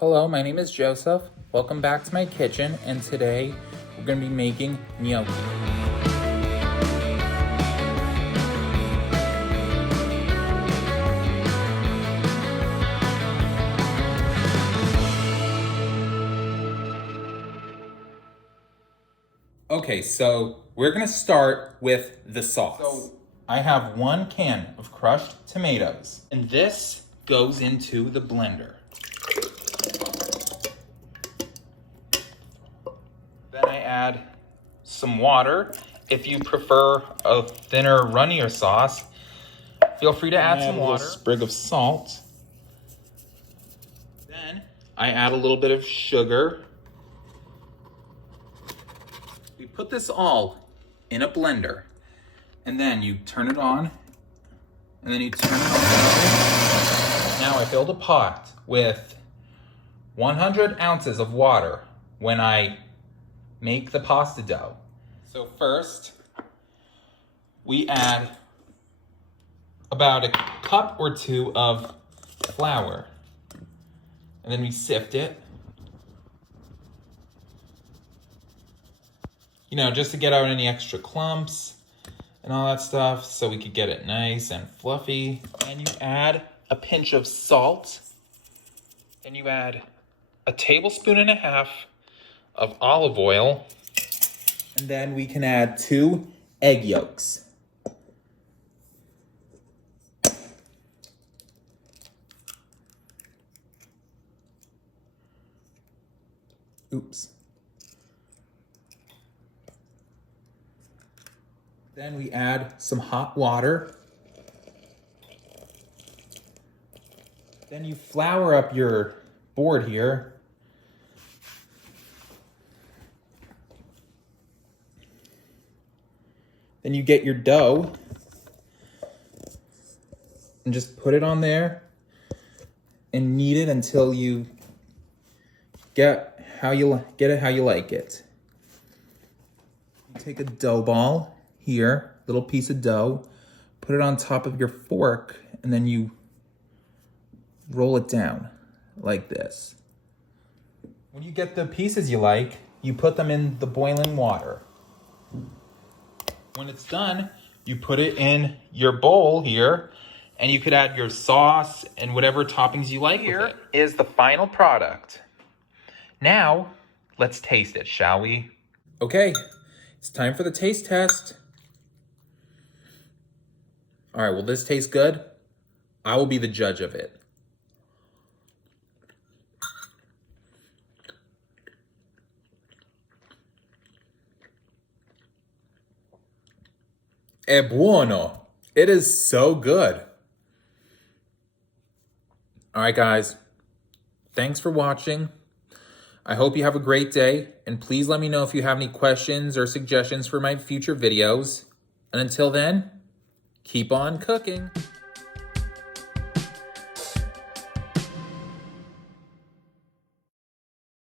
Hello, my name is Joseph. Welcome back to my kitchen, and today we're going to be making gnocchi. Okay, so we're going to start with the sauce. So I have 1 can of crushed tomatoes, and this goes into the blender. Then I add some water. If you prefer a thinner, runnier sauce, feel free to add some water. A little sprig of salt. Then I add a little bit of sugar. We put this all in a blender, and then you turn it on, and then you turn it on. Now I filled a pot with 100 ounces of water when I make the pasta dough. So first, we add about a cup or 2 of flour, and then we sift it. You know, just to get out any extra clumps and all that stuff, so we could get it nice and fluffy. And you add a pinch of salt. Then you add a tablespoon and a half of olive oil. And then we can add 2 egg yolks. Oops. Then we add some hot water. Then you flour up your board here. Then you get your dough and just put it on there and knead it until you get it how you like it. You take a dough ball here, little piece of dough, put it on top of your fork, and then you roll it down like this. When you get the pieces you like, you put them in the boiling water. When it's done, you put it in your bowl here, and you could add your sauce and whatever toppings you like. Here is the final product. Now, let's taste it, shall we? Okay, it's time for the taste test. All right, will this taste good? I will be the judge of it. È buono. It is so good. All right, guys. Thanks for watching. I hope you have a great day, and please let me know if you have any questions or suggestions for my future videos. And until then, keep on cooking.